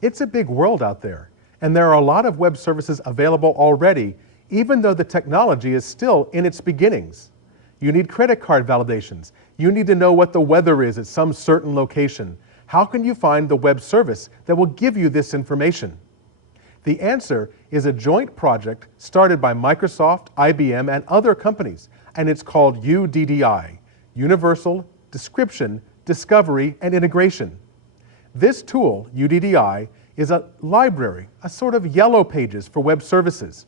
It's a big world out there, and there are a lot of web services available already, even though the technology is still in its beginnings. You need credit card validations. You need to know what the weather is at some certain location. How can you find the web service that will give you this information? The answer is a joint project started by Microsoft, IBM, and other companies, and it's called UDDI, Universal Description, Discovery, and Integration. This tool, UDDI, is a library, a sort of yellow pages for web services.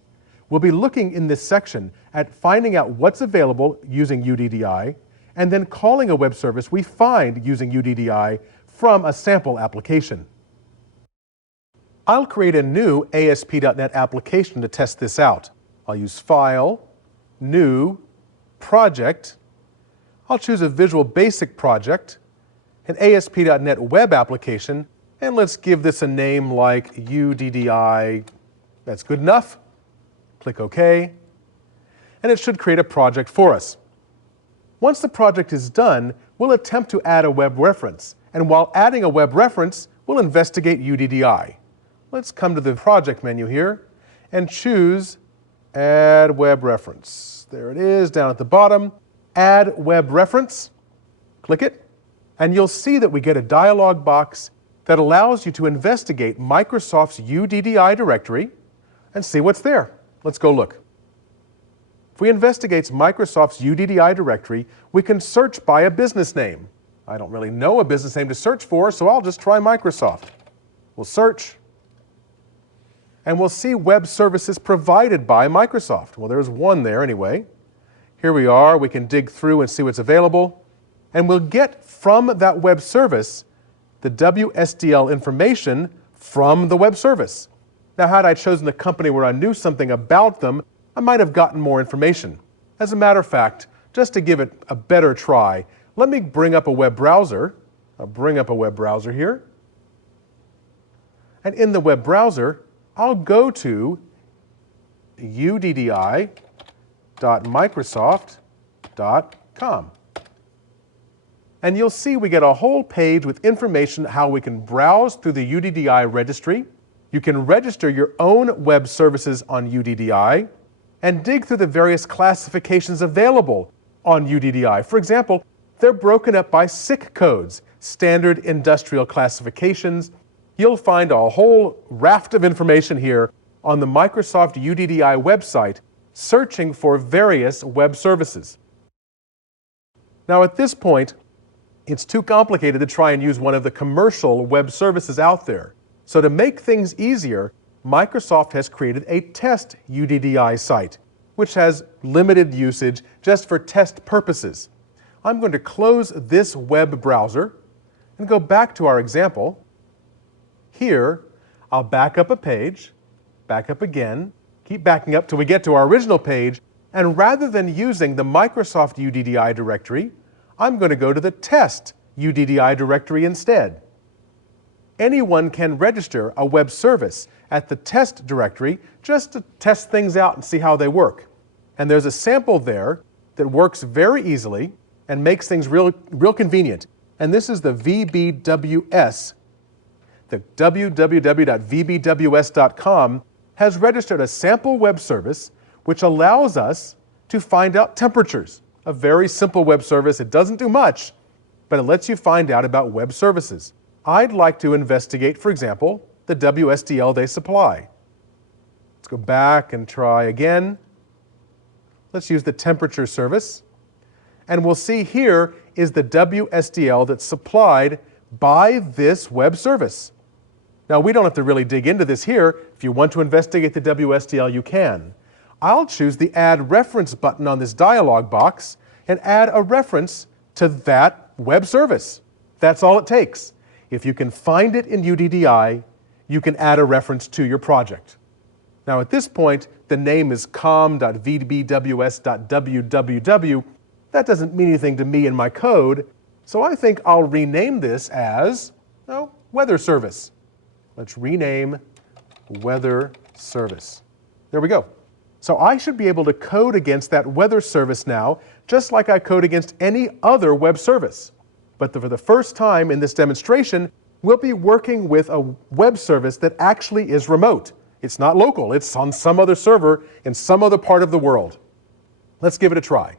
We'll be looking in this section at finding out what's available using UDDI, and then calling a web service we find using UDDI from a sample application. I'll create a new ASP.NET application to test this out. I'll use File, New, Project. I'll choose a Visual Basic project, an ASP.NET web application, and let's give this a name like UDDI. That's good enough. Click OK, and it should create a project for us. Once the project is done, we'll attempt to add a web reference, and while adding a web reference, we'll investigate UDDI. Let's come to the project menu here and choose Add Web Reference. There it is down at the bottom. Add Web Reference. Click it, and you'll see that we get a dialog box that allows you to investigate Microsoft's UDDI directory and see what's there. Let's go look. If we investigate Microsoft's UDDI directory, we can search by a business name. I don't really know a business name to search for, so I'll just try Microsoft. We'll search, and we'll see web services provided by Microsoft. Well, there's one there anyway. Here we are. We can dig through and see what's available, and we'll get from that web service the WSDL information from the web service. Now, had I chosen a company where I knew something about them, I might have gotten more information. As a matter of fact, just to give it a better try, let me bring up a web browser. I'll bring up a web browser here. And in the web browser, I'll go to uddi.microsoft.com. And you'll see we get a whole page with information how we can browse through the UDDI registry. You can register your own web services on UDDI and dig through the various classifications available on UDDI. For example, they're broken up by SIC codes, standard industrial classifications. You'll find a whole raft of information here on the Microsoft UDDI website searching for various web services. Now at this point, it's too complicated to try and use one of the commercial web services out there. So to make things easier, Microsoft has created a test UDDI site, which has limited usage just for test purposes. I'm going to close this web browser and go back to our example. Here, I'll back up a page, back up again, keep backing up till we get to our original page, and rather than using the Microsoft UDDI directory, I'm going to go to the test UDDI directory instead. Anyone can register a web service at the test directory just to test things out and see how they work. And there's a sample there that works very easily and makes things real convenient. And this is the VBWS. The www.vbws.com has registered a sample web service which allows us to find out temperatures. A very simple web service. It doesn't do much, but it lets you find out about web services. I'd like to investigate, for example, the WSDL they supply. Let's go back and try again. Let's use the temperature service. And we'll see here is the WSDL that's supplied by this web service. Now, we don't have to really dig into this here. If you want to investigate the WSDL, you can. I'll choose the Add Reference button on this dialog box and add a reference to that web service. That's all it takes. If you can find it in UDDI, you can add a reference to your project. Now at this point, the name is com.vbws.www. That doesn't mean anything to me in my code, so I think I'll rename this as, Weather Service. Let's rename Weather Service. There we go. So I should be able to code against that weather service now, just like I code against any other web service. But for the first time in this demonstration, we'll be working with a web service that actually is remote. It's not local, it's on some other server in some other part of the world. Let's give it a try.